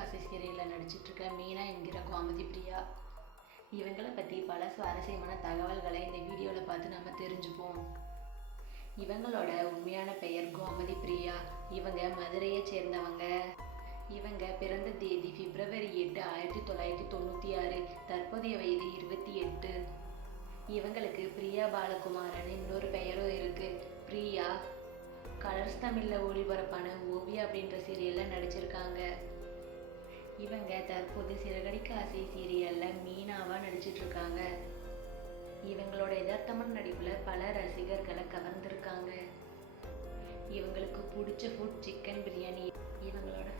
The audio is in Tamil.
ஆசை சீரியலில் நடிச்சிட்ருக்க மீனா என்கிற கோமதி பிரியா. இவங்களை பற்றி பல சுவாரஸ்யமான தகவல்களை இந்த வீடியோவில் பார்த்து நம்ம தெரிஞ்சுப்போம். இவங்களோட உண்மையான பெயர் கோமதி பிரியா. இவங்க மதுரையை சேர்ந்தவங்க. இவங்க பிறந்த தேதி பிப்ரவரி 8, 1996. தற்போதைய வயது 28. இவங்களுக்கு பிரியா பாலகுமாரன் இன்னொரு பெயரும் இருக்குது. பிரியா கலர்ஸ் தமிழில் ஒளிபரப்பான ஓவியா அப்படின்ற சீரியலில் நடிச்சிருக்காங்க. இவங்க தற்போது சிறகடிக்க ஆசை சீரியலில் மீனாவாக நடிச்சிட்ருக்காங்க. இவங்களோட யதார்த்தமான நடிப்பில் பல ரசிகர்களை கவர்ந்துருக்காங்க. இவங்களுக்கு பிடிச்ச ஃபுட் சிக்கன் பிரியாணி. இவங்களோட